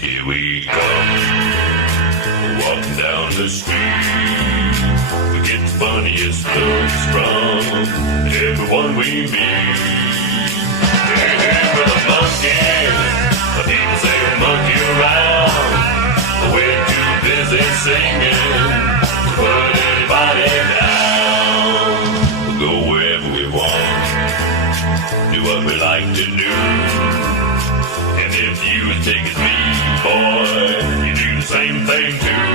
Here we come, walking down the street. We get the funniest looks from everyone we meet. Hey, with a monkey, the people say a monkey around. But we're too busy singing to put anybody down. We'll go wherever we want, do what we like to do. And if you take it me, boy, you do the same thing too.